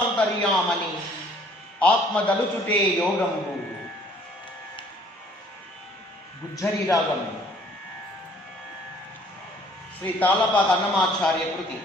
అంతర్యామని ఆత్మదలుచుటే యోగంబు. గుజ్జరి రాగం శ్రీ తాళపాక అన్నమాచార్య కృతి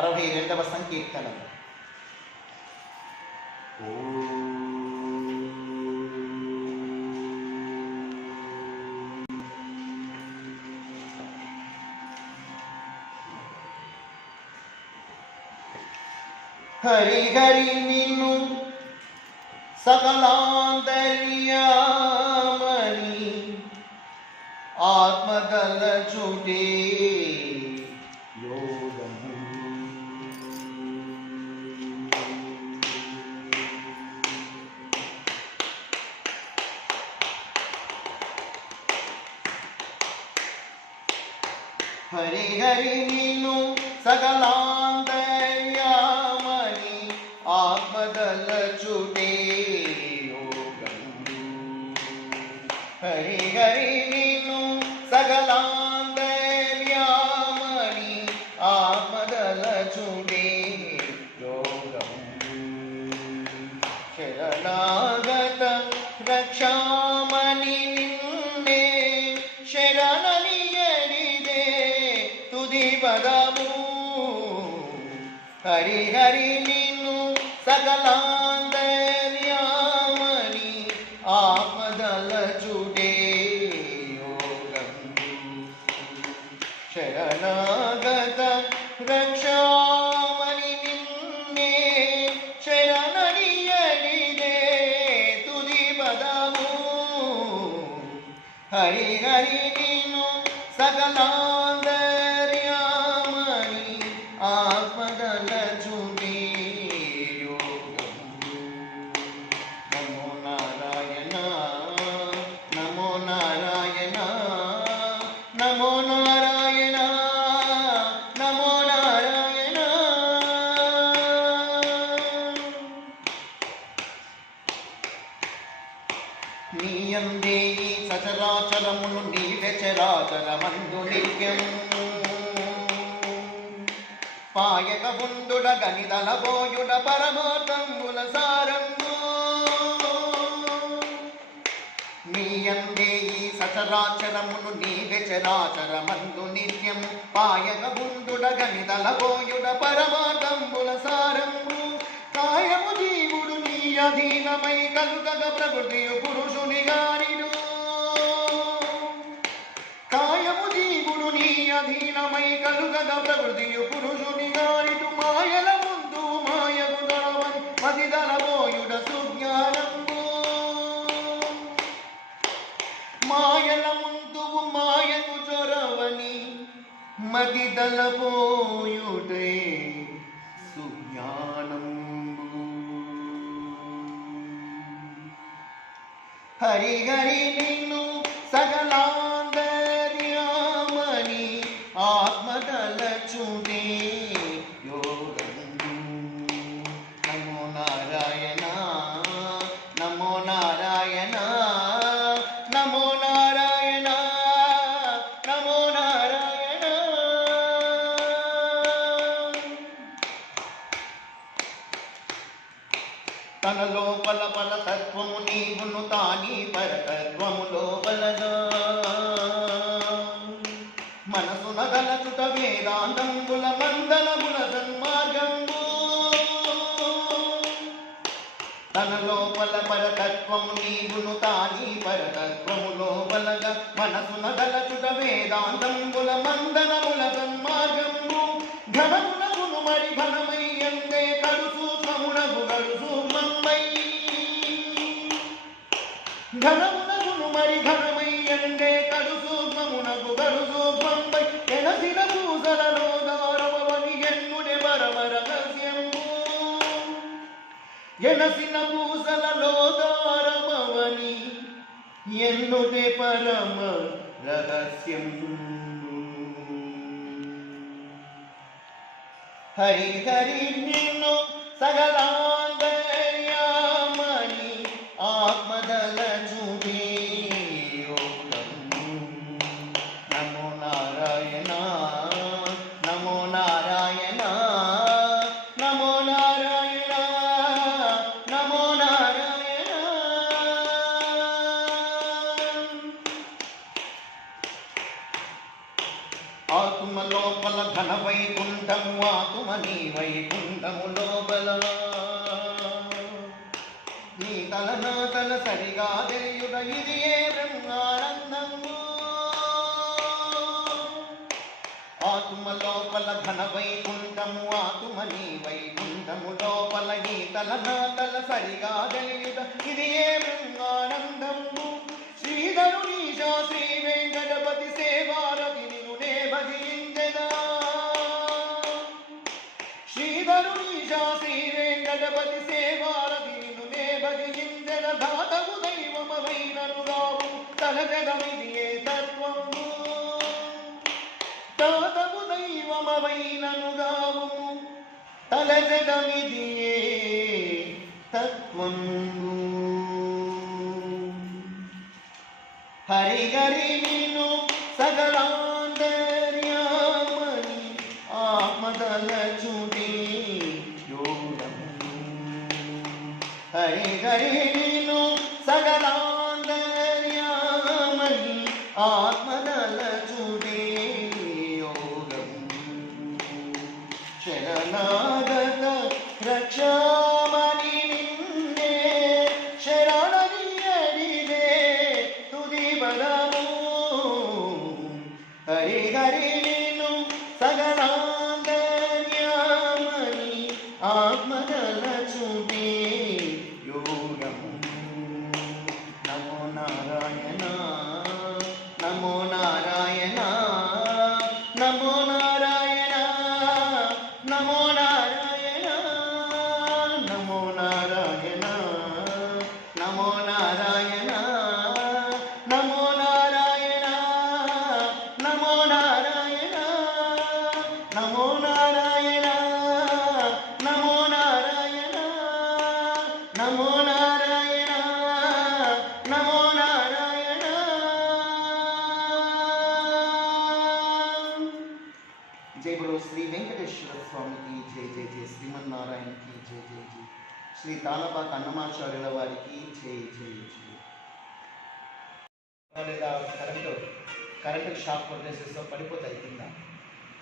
62వ సంకీర్తనం. హరి హరి నిన్ను సకలాంతర్యామని ఆత్మదలచుటే యోగము. హరి హరి నిన్ను సకలాంతర్యామని ఆత్మదలచుటే యోగము. హరి హరి నిన్ను సకలాంతర్యామని ఆత్మదలచుటే యోగము. శరణాగత రక్షామణి నిన్నే శరణనియనిదే తుది పదము. హరి హరి నిన్ను సకలాంతర్యామని ఆత్మదలచుటే యోగము. శరణాగత రక్షామణి నిన్నే శరణనియనిదే తుది పదము. హరి హరి నిన్ను సకలాంతర్యామని ఆత్మదలచుటే యోగము. నమో నారాయణ నమో నారాయణ నమో నారాయణ నమో నారాయణ. నీయందే ఈ సచరాచరములు నీవె చరాచరమందు నిత్యం పాయక బుందుడ గనిదల బోయుడ పరమార్థముల సారంగు. నీయందే ఈ సచరాచరములు నీవె చరాచరమందు నిత్యం పాయక బుందుడ గనిదల బోయుడ పరమార్థముల సారంగు. కాయము జీవుడు నీ అధీనమై కలుగగ ప్రకృతియు పురుషుని గానిడు. కాయము జీవుడు నీ అధీనమై కలుగగ ప్రకృతియు పురుషుని గానిడు. మాయల ముందు మాయకు దొరవని మదిదలబోయుడ సుజ్ఞానంబు. మాయల ముందు మాయకు చొరవని మదిదలబోయుడే సుజ్ఞానంబు. హరి హరి నిన్ను సకలాంతర్యామని ఆత్మదలచుటే యోగము. నమో నారాయణ నమో నారాయణ నమో నారాయణ నమో నారాయణ. తన లోపల పరతత్వము నీవును తాని పరతత్వము లోపలగా మనసున గలచుట వేదాంతంబుల మందనముల సన్మార్గంబు. తన లోపల పరతత్వము నీవును తాని పరతత్వము లోపలగా మనసున గలచుట వేదాంతంబుల మందనముల సన్మార్గంబు. ఘనమునగును మరి ఘనమై ఎందే కడుసు సమునగు గడుసు మమ్మై. ఘనమునగును మరి ఘనమై ఎందే కడుసు సమునగు గడుసు మమ్మై. ఎనసిన పూసలలో దారవని ఎన్నుడే పరమ రహస్యంబు. ఎనసిన పూసలలో దారమవని ఎన్నుడే పరమ రహస్యంబు. హరి హరి నిన్ను సకలాంతర్యామని ఆత్మదలచుటే యోగము. నమో నారాయణ నమో నారాయణ నమో నారాయణ ఘన వైకుంఠము ఆతుమని వైకుంఠము లోపల నీ తలనా తల సరిగా తెలియుట ఇది ఏ బ్రహ్మానందము ఆతుమ లోపల ఘన వైకుంఠము ఆతుమని వైకుంఠము లోపల నీ తలనా తల సరిగా తెలియుట ఇది ఏ బ్రహ్మానందము శ్రీధరునీశా శ్రీ వెంకటపతి సేవారతి నిన్నునే భజించెదా శ్రీధరునీశా శ్రీ వెంకటపతి సేవారతి నిన్నునే భజించెద దాతవు దైవమవైననుగావు తలజగమిది ఏ తత్వము దాతవు దైవమవైననుగావు తలజగమిది ఏ తత్వము హరిగరి నిన్ను సకలాంతర్యామని ఆత్మదలచుటే యోగము హరిగరి నిన్ను సకలాంతర్యామని ఆత్మదలచుటే యోగము శరణాగత రక్షామణి నిన్నే శరణనియడిదే తుది పదము హరి హరి నిన్ను సగలాంతర్యామని ఆత్మదలచుటే యోగము నమో నారాయణ నమో నారాయణ నమో నారాయణ నమో నారాయణ నమో నారాయణ నమో నారాయణ నమో నారాయణ నమో నారాయణ నమో నారాయణ నమో నారాయణ నమో నారాయణ నమో నారాయణ జై బలో శ్రీ వెంకటేశ్వర స్వామికి జై జై జై శ్రీమన్నారాయణకి జై జై జై శ్రీ తాళపాక అన్నమాచార్యుల వారికి జై జై జై లేదా కరెంటు షాక్ కొట్టేసేస్తో పడిపోతాయి కింద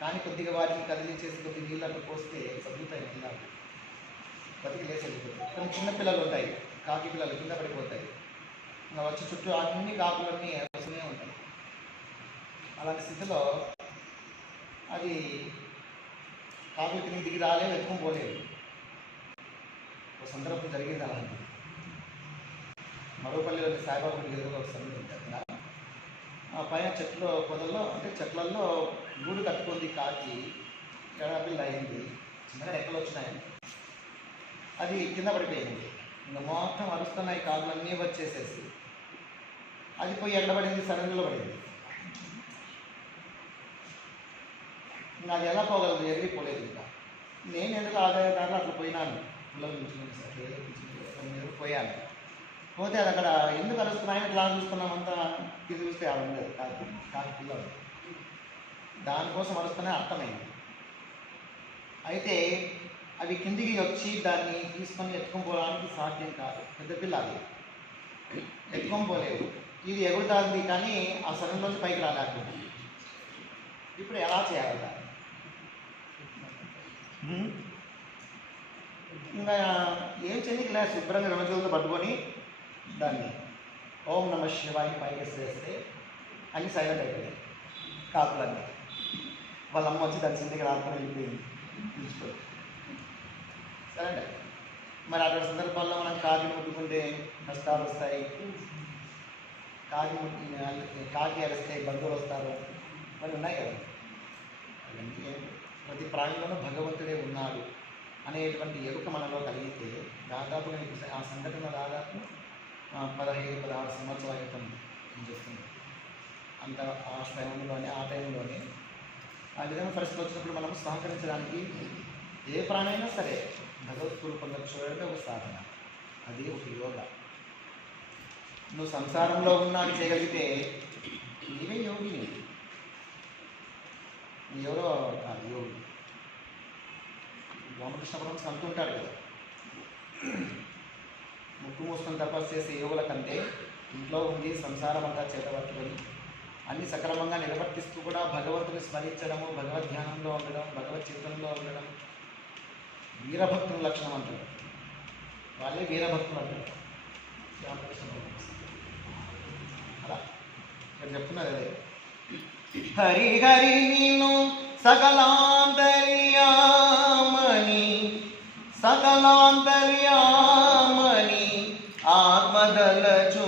కానీ కొద్దిగా వాటిని కదిలించేసి కొద్దిగా నీళ్ళు అట్లా పోస్తే సర్దుతాయి కింద బతికి లేసి వెళ్ళిపోతాయి కొన్ని చిన్న పిల్లలు ఉంటాయి కాకి పిల్లలు కింద పడిపోతాయి ఇంకా వచ్చి చుట్టూ అన్ని కాకులన్నీ వస్తూనే ఉంటాయి అలాంటి స్థితిలో అది కాకులు కింద దిగి రాలేవు ఎత్తుకొని పోలేవు ఒక సందర్భం జరిగింది అలాంటి మరోపల్లిలోని సాయిబాబా ఎదురుగా ఒక సందర్భం ఉంటుంది అక్కడ ఆ పైన చెట్లు పొదల్లో అంటే చెట్లల్లో గూడు కట్టుకుంది కాకి ఎడపిల్ల అయింది చిన్నగా రెక్కలు వచ్చినాయి అది కింద పడిపోయింది ఇంకా మొత్తం అరుస్తున్నాయి కాకులన్నీ వచ్చేసేసి అది పోయి ఎక్కడబడింది సడన్లో పడింది ఇంకా అది ఎలా పోగలదు ఎగిరిపోలేదు ఇంకా నేను ఎందుకు ఆదాయదారులు అట్లా పోయినాను పిల్లలు నుంచి పోయాను పోతే అది అక్కడ ఎందుకు అరుస్తున్నాయని ఇట్లా చూస్తున్నామంతా ఇది చూస్తే అలా ఉండదు కాకి పిల్లలు దానికోసం అరుస్తూనే అర్థమైంది అయితే అవి కిందికి వచ్చి దాన్ని తీసుకొని ఎత్తుకొని పోవడానికి సాధ్యం కాదు పెద్ద పిల్ల అది ఎత్తుకొని పోలేవు ఇది ఎగురుతుంది కానీ ఆ సరంలోంచి పైకి రాలేకపోతుంది ఇప్పుడు ఎలా చేయాలి దాన్ని ఇంకా ఏం చేయనికిలే శుభ్రంగా రెండు పట్టుకొని దాన్ని ఓం నమ శివాయి పైకి వేస్తే అన్నీ సైలెంట్ అయిపోయాయి కాకులన్నీ వాళ్ళ అమ్మ వచ్చి దాని చింతకి రాకుండా వెళ్ళిపోయింది పిలుచుకొని సరే మరి అటువంటి సందర్భాల్లో మనం కాకి ముట్టుకుంటే కష్టాలు వస్తాయి కాకి అరిస్తే బంధువులు వస్తారు మరి ఉన్నాయి కదా ప్రతి ప్రాణిలోనూ భగవంతుడే ఉన్నాడు అనేటువంటి ఎరుక మనలో కలిగితే దాదాపుగా ఆ సంఘటన దాదాపు 15-16 సంవత్సరాల క్రితం చేస్తుంది అంత ఆ సమయంలోనే ఆ టైంలోనే ఆ విధంగా పరిస్థితులు వచ్చినప్పుడు మనం సహకరించడానికి ఏ ప్రాణైనా సరే భగవత్స్వరూపంగా చూడడమే ఒక సాధన అది ఒక యోగా నువ్వు సంసారంలో ఉన్నాడు చేయగలిగితే నీవే యోగిని ఎవరో కాదు యోగి రామకృష్ణ పరమహంస అంటుంటాడు కదా ముక్కు మూసుకొని తపస్సు చేసే యోగుల కంటే ఇంట్లో ఉండి సంసారం అంతా చేతబట్టుకొని అన్ని సక్రమంగా నిర్వర్తిస్తూ కూడా భగవంతుని స్మరించడము, భగవద్ ధ్యానంలో ఉండడం, భగవత్ చింతనలో ఉండడం వీరభక్తుల లక్షణం అంటారు. వాళ్ళే వీరభక్తులు అంటారు. అలా ఇక్కడ చెప్తున్నారు అదే. హరి హరి నిన్ను సకలాంతర్యామణి సకలాంతర్యామణి ఆత్మదలచు